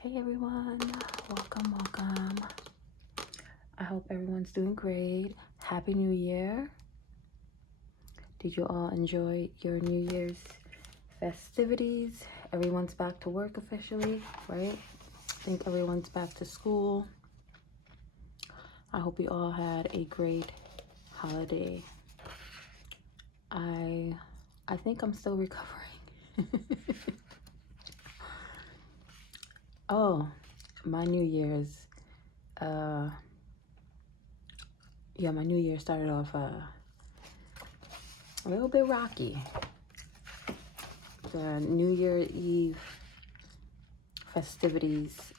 Hey everyone, welcome. I hope everyone's doing great. Happy New Year. Did you all enjoy your New Year's festivities? Everyone's back to work officially, right? I think everyone's back to school. I hope you all had a great holiday. I think I'm still recovering. Oh, my New Year's, my New Year started off a little bit rocky. The New Year Eve festivities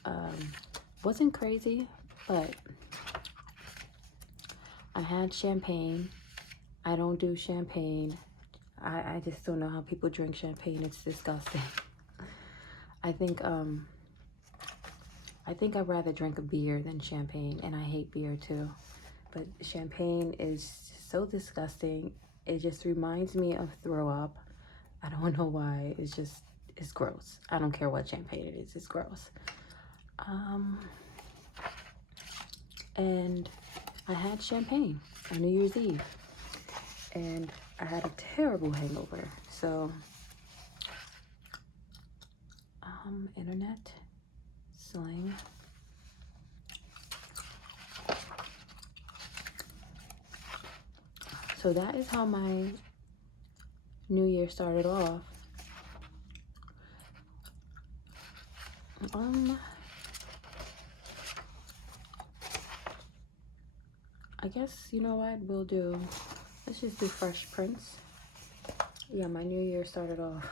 wasn't crazy, but I had champagne. I don't do champagne. I just don't know how people drink champagne. It's disgusting. I think I'd rather drink a beer than champagne, and I hate beer too. But champagne is so disgusting. It just reminds me of throw up. I don't know why. It's gross. I don't care what champagne it is. It's gross. And I had champagne on New Year's Eve, and I had a terrible hangover. So, internet slang. So that is how my New Year started off. I guess, you know what we'll do? Let's just do Fresh Prince. Yeah, my New Year started off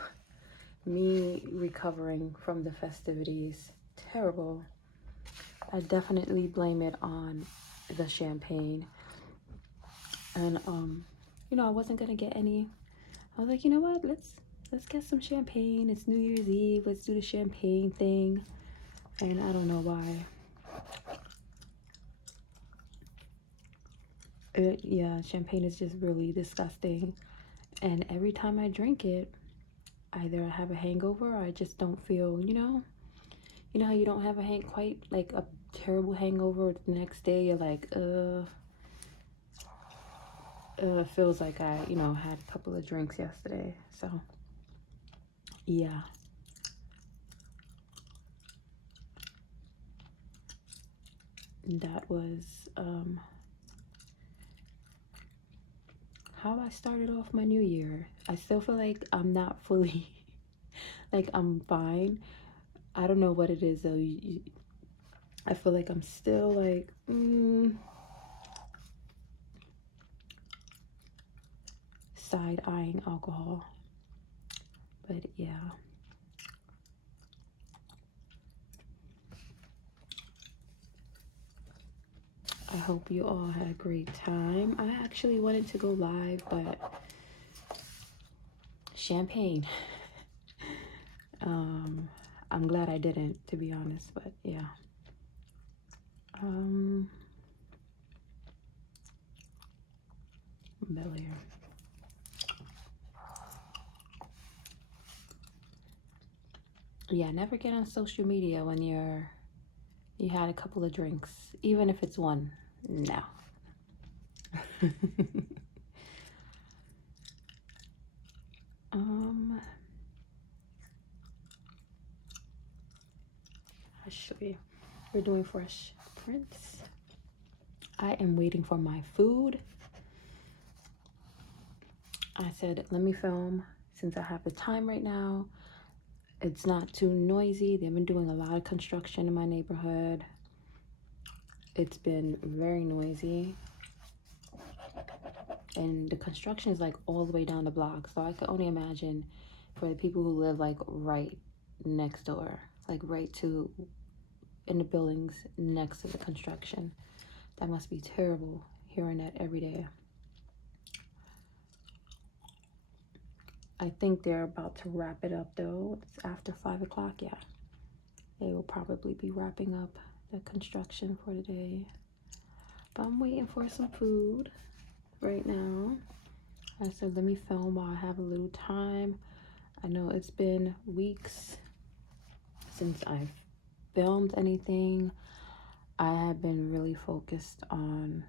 me recovering from the festivities. Terrible. I definitely blame it on the champagne. And I wasn't gonna get any. I was like, you know what? Let's get some champagne. It's New Year's Eve. Let's do the champagne thing. And I don't know why. Champagne is just really disgusting. And every time I drink it, either I have a hangover or I just don't feel, you know how you don't have quite like a terrible hangover. The next day you're like, feels like I, had a couple of drinks yesterday. So, yeah. That was how I started off my new year. I still feel like I'm not fully, like I'm fine. I don't know what it is though. I feel like I'm still like, side-eyeing alcohol. But yeah. I hope you all had a great time. I actually wanted to go live, but champagne. I'm glad I didn't, to be honest, but yeah. Bel Air. Yeah, never get on social media when you had a couple of drinks, even if it's one. No. I'll show you. We're doing Fresh Prince. I am waiting for my food. I said, let me film since I have the time right now. It's not too noisy. They've been doing a lot of construction in my neighborhood. It's been very noisy. And the construction is like all the way down the block. So I could only imagine for the people who live like right next door, like right to in the buildings next to the construction. That must be terrible hearing that every day. I think they're about to wrap it up though. It's after 5 o'clock, yeah. They will probably be wrapping up the construction for the day. But I'm waiting for some food right now. I said, let me film while I have a little time. I know it's been weeks since I've filmed anything. I have been really focused on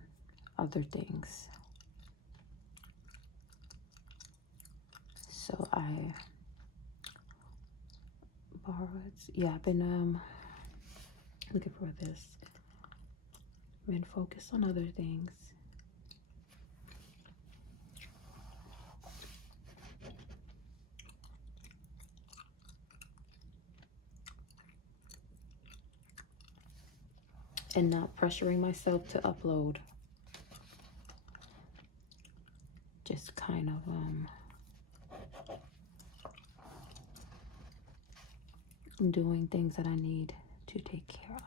other things. So I borrowed, yeah, I've been looking for this. Been focused on other things. And not pressuring myself to upload. Just kind of doing things that I need to take care of.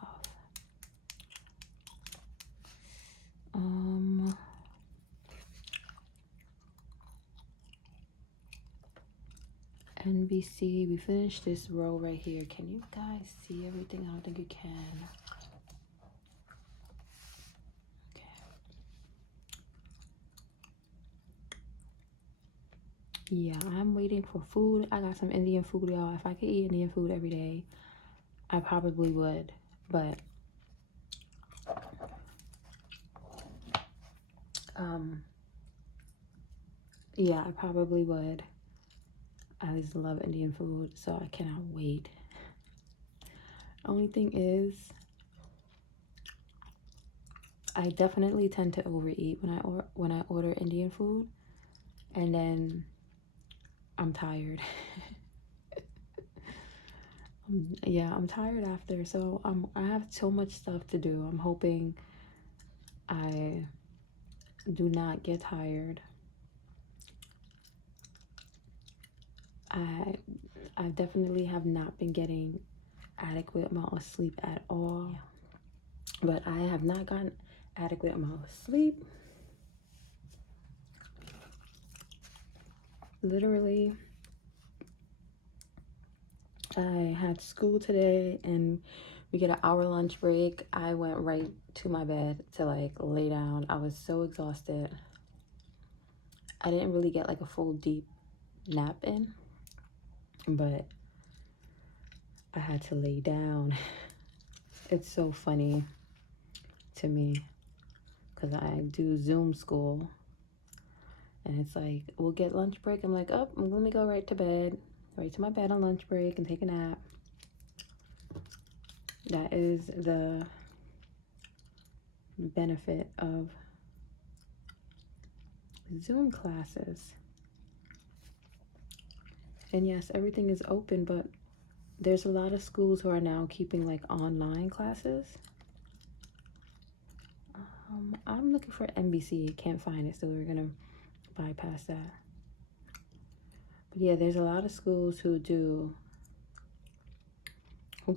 NBC, we finished this row right here. Can you guys see everything? I don't think you can. Okay. Yeah, I'm waiting for food. I got some Indian food, y'all. If I could eat Indian food every day, I probably would. But yeah, I probably would. I just love Indian food, so I cannot wait. Only thing is, I definitely tend to overeat when I order Indian food, and then I'm tired. Yeah, I'm tired after, so I have so much stuff to do. I'm hoping I do not get tired. I definitely have not been getting adequate amount of sleep at all. But I have not gotten adequate amount of sleep. Literally, I had school today and we get an hour lunch break. I went right to my bed to like lay down. I was so exhausted. I didn't really get like a full deep nap in, but I had to lay down. It's so funny to me because I do Zoom school and it's like, we'll get lunch break. I'm like, oh, let me go right to bed, right to my bed on lunch break and take a nap. That is the benefit of Zoom classes. And yes, everything is open, but there's a lot of schools who are now keeping like online classes. I'm looking for NBC, can't find it, so we're gonna bypass that. But yeah, there's a lot of schools who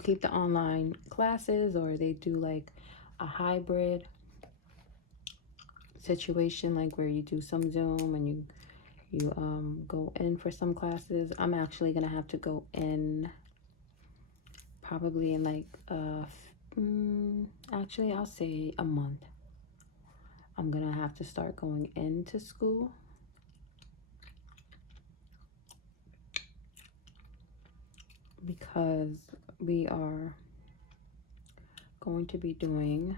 keep the online classes, or they do like a hybrid situation, like where you do some Zoom and you go in for some classes. I'm actually gonna have to go in probably in like actually I'll say a month. I'm gonna have to start going into school because we are going to be doing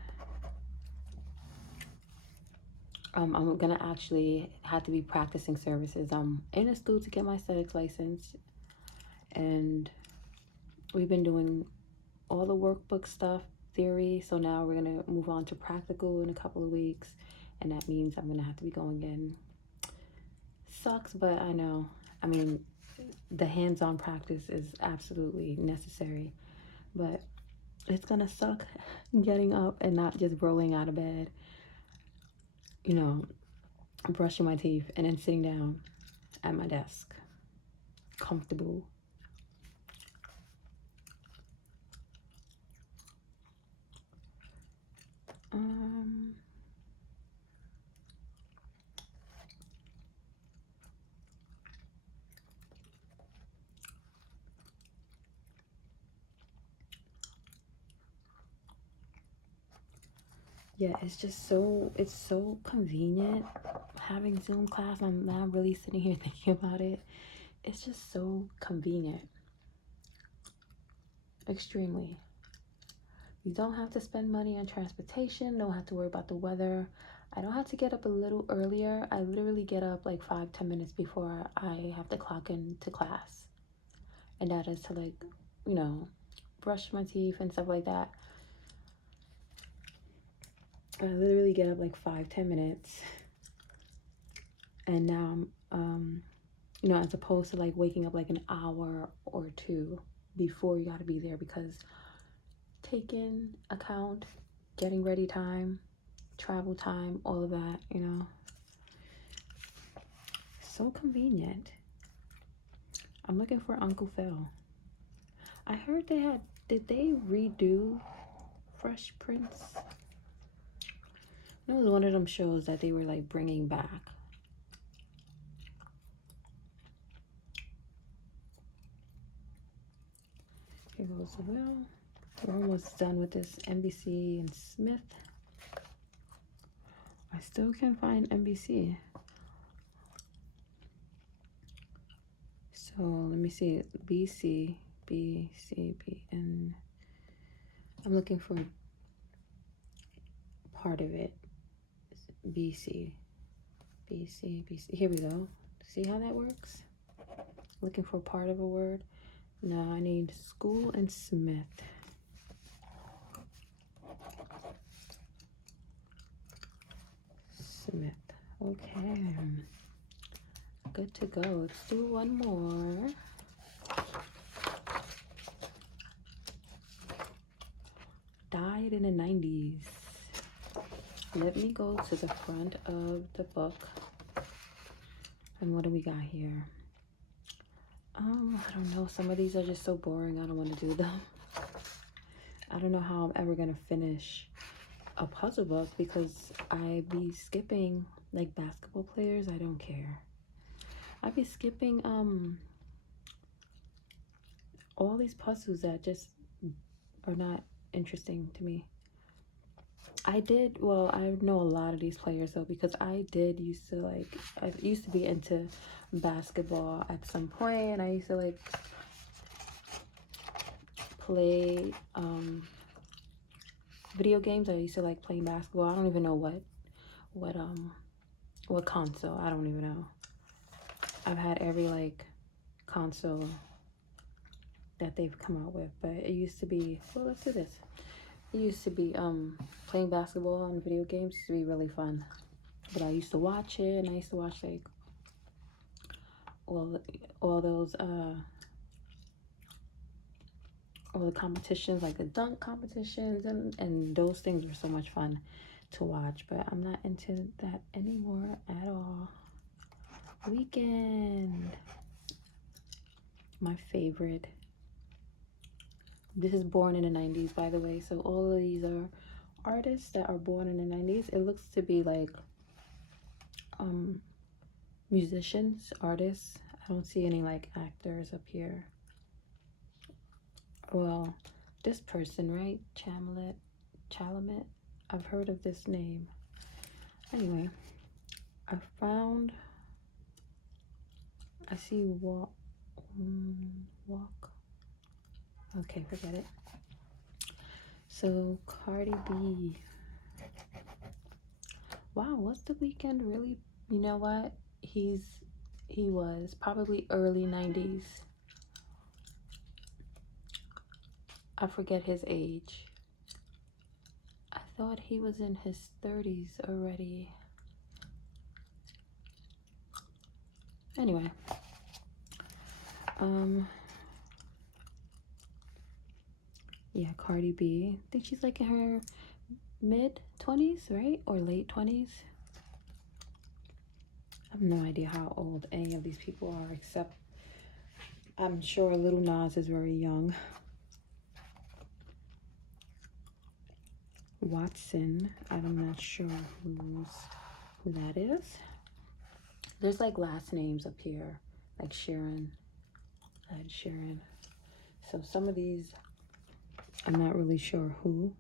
I'm gonna actually have to be practicing services. I'm in a school to get my aesthetics license, and we've been doing all the workbook stuff, theory, so now we're gonna move on to practical in a couple of weeks, and that means I'm gonna have to be going in. Sucks, but I know. I mean, the hands-on practice is absolutely necessary, but it's gonna suck getting up and not just rolling out of bed, you know, brushing my teeth and then sitting down at my desk, comfortable. Yeah, it's so convenient having Zoom class. I'm not really sitting here thinking about it. It's just so convenient. Extremely. You don't have to spend money on transportation. Don't have to worry about the weather. I don't have to get up a little earlier. I literally get up like 5-10 minutes before I have to clock into class. And that is to, like, you know, brush my teeth and stuff like that. I literally get up like 5-10 minutes. And now I'm, you know, as opposed to like waking up like an hour or two before you got to be there, because taking account getting ready time, travel time, all of that, you know, so convenient. I'm looking for Uncle Phil. I heard did they redo Fresh Prince? It was one of them shows that they were like bringing back. Here goes the will. We're almost done with this NBC and Smith. I still can't find NBC. So let me see. BC, and I'm looking for part of it. BC. Here we go. See how that works? Looking for part of a word. Now I need school and Smith. Smith. Okay. Good to go. Let's do one more. Died in the 90s. Let me go to the front of the book. And what do we got here? I don't know. Some of these are just so boring. I don't want to do them. I don't know how I'm ever going to finish a puzzle book because I be skipping like basketball players. I don't care. I be skipping all these puzzles that just are not interesting to me. I know a lot of these players though, because I used to be into basketball at some point, and I used to like play video games. I used to like playing basketball. I don't even know what console. I don't even know. I've had every like console that they've come out with, but it used to be, well, let's do this. It used to be playing basketball on video games used to be really fun. But I used to watch it, and I used to watch like all those all the competitions, like the dunk competitions, and those things were so much fun to watch. But I'm not into that anymore at all. Weekend, my favorite. This is born in the 90s, by the way. So all of these are artists that are born in the 90s. It looks to be like musicians, artists. I don't see any like actors up here. Well, this person, right? Chalamet. I've heard of this name. Anyway, I see walk. Okay, forget it. So Cardi B. Wow, what's the weekend really? You know what? He was probably early 90s. I forget his age. I thought he was in his 30s already. Anyway. Yeah, Cardi B. I think she's like in her mid-20s, right? Or late 20s. I have no idea how old any of these people are, except I'm sure Little Nas is very young. Watson, I'm not sure who that is. There's like last names up here, like Sharon, Ed Sheeran. So some of these, I'm not really sure who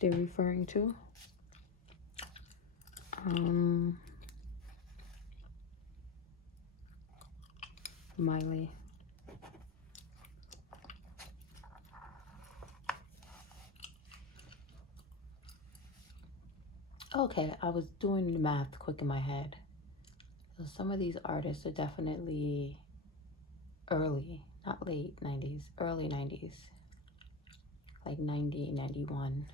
they're referring to. Miley. Okay, I was doing the math quick in my head. So some of these artists are definitely early, not late 90s, early 90s, like 90, 91.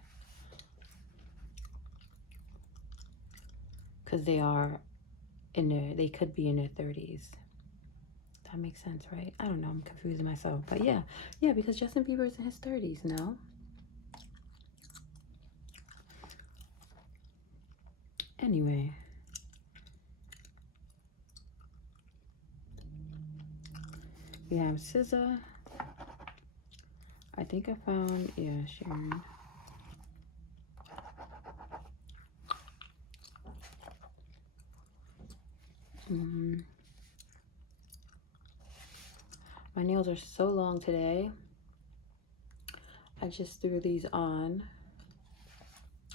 Because they could be in their 30s. That makes sense, right? I don't know, I'm confusing myself. But yeah, because Justin Bieber is in his 30s now. Anyway. We have SZA. I think I found, yeah, Sharon. My nails are so long today. I just threw these on.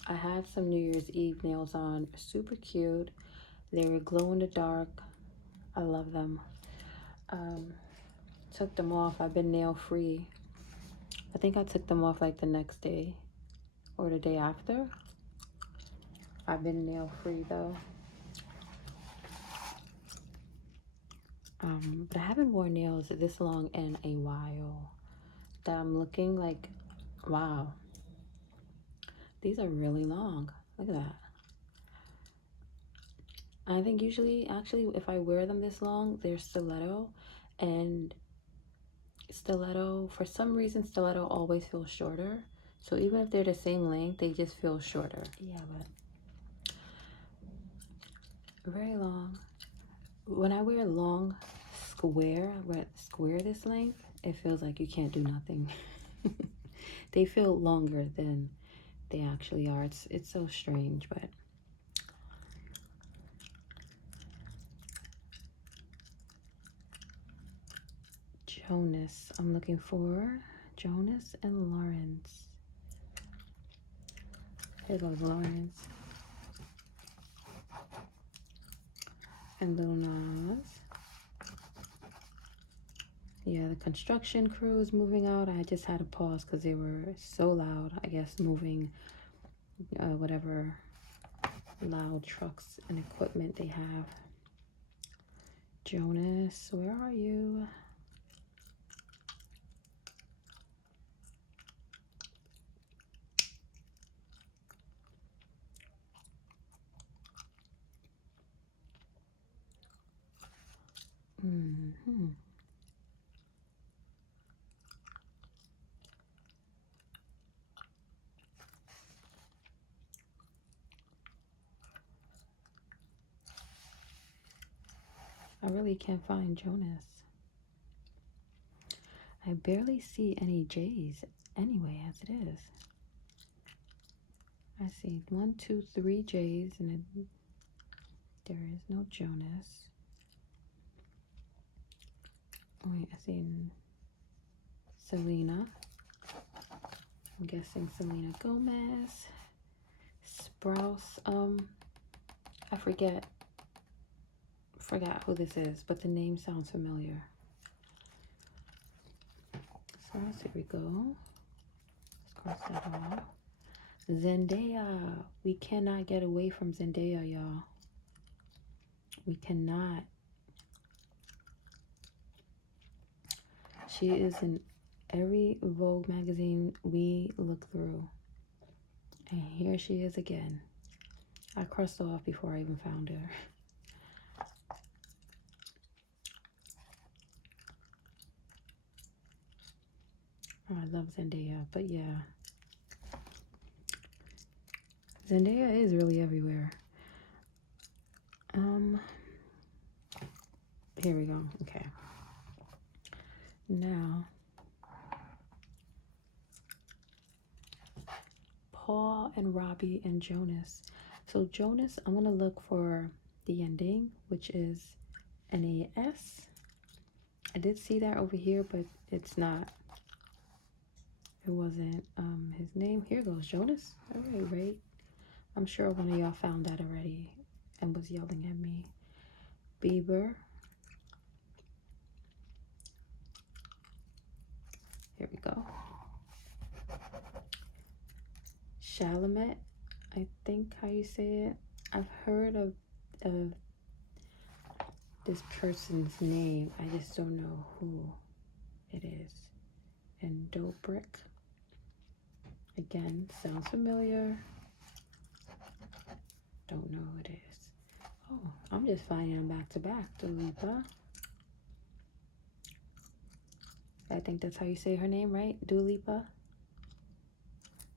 I had some New Year's Eve nails on. Super cute. They were glow in the dark. I love them. Took them off. I've been nail free. I think I took them off like the next day or the day after. I've been nail free though. But I haven't worn nails this long in a while. That I'm looking like, wow, these are really long. Look at that. I think usually, actually, if I wear them this long, they're stiletto, and stiletto, for some reason, stiletto always feels shorter. So even if they're the same length, they just feel shorter. Yeah, but very long. When I wear long square this length, it feels like you can't do nothing. They feel longer than they actually are. It's so strange, but Jonas. I'm looking for Jonas and Lawrence. Here goes Lawrence. And Lil Nas. Yeah, the construction crew is moving out. I just had to pause because they were so loud. I guess moving whatever loud trucks and equipment they have. Jonas, where are you? I really can't find Jonas. I barely see any J's anyway, as it is. I see 1, 2, 3 J's, and there is no Jonas. Wait, I see Selena. I'm guessing Selena Gomez. Sprouse. I forgot who this is, but the name sounds familiar. So here we go. Let's cross that off. Zendaya. We cannot get away from Zendaya, y'all. We cannot. She is in every Vogue magazine we look through. And here she is again. I crossed her off before I even found her. Oh, I love Zendaya, but yeah. Zendaya is really everywhere. Here we go. Okay. Now, Paul and Robbie and Jonas. So Jonas, I'm gonna look for the ending, which is NAS. I did see that over here, but it's not. It wasn't his name. Here goes Jonas. All right, right. I'm sure one of y'all found that already and was yelling at me. Bieber. Here we go. Chalamet. I think how you say it. I've heard of this person's name. I just don't know who it is. And Dobrik. Again, sounds familiar. Don't know who it is. Oh, I'm just finding them back to back. Dulipa. I think that's how you say her name, right? Dulipa.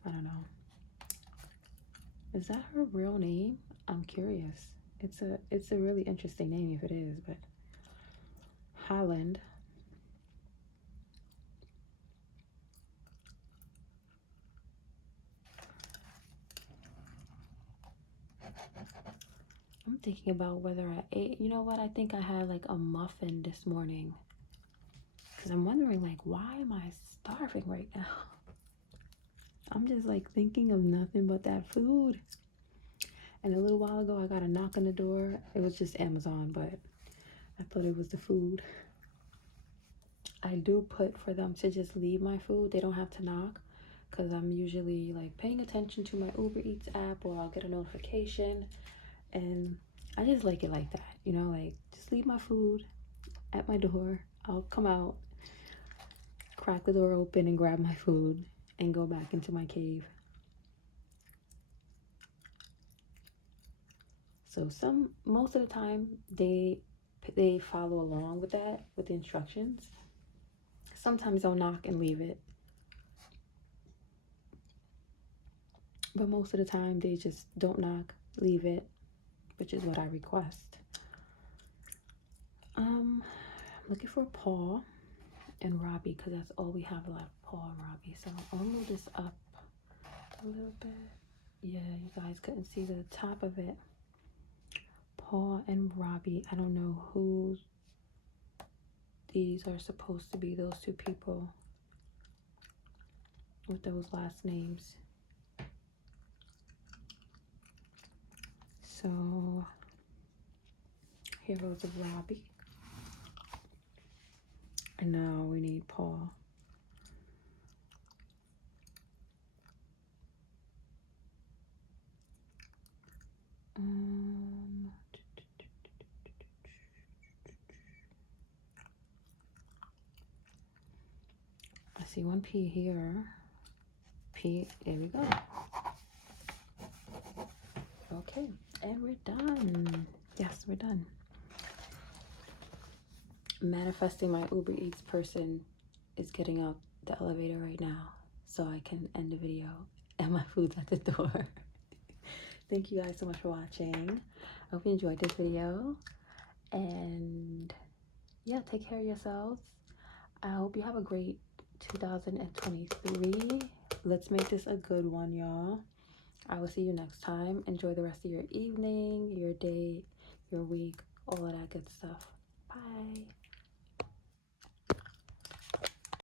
I don't know. Is that her real name? I'm curious. It's a really interesting name if it is, but Holland. I'm thinking about whether I ate, you know what? I think I had like a muffin this morning. Because I'm wondering, like, why am I starving right now? I'm just like thinking of nothing but that food. And a little while ago, I got a knock on the door. It was just Amazon, but I thought it was the food. I do put for them to just leave my food. They don't have to knock because I'm usually like paying attention to my Uber Eats app, or I'll get a notification. And I just like it like that, you know, like just leave my food at my door. I'll come out, crack the door open and grab my food and go back into my cave. So most of the time they follow along with that, with the instructions. Sometimes they'll knock and leave it, but most of the time they just don't knock, leave it, which is what I request. I'm looking for Paul and Robbie because that's all we have left, Paul and Robbie. So I'll move this up a little bit. Yeah, you guys couldn't see the top of it. Paul and Robbie. I don't know who these are supposed to be, those two people with those last names. So here goes Robbie. And now we need Paul. I see one P here. P, there we go. Okay, and we're done. Yes, we're done. Manifesting my Uber Eats person is getting out the elevator right now so I can end the video and my food's at the door. Thank you guys so much for watching. I hope you enjoyed this video, and yeah, take care of yourselves. I hope you have a great 2023. Let's make this a good one, y'all. I will see you next time. Enjoy the rest of your evening, your day, your week, all of that good stuff. Bye.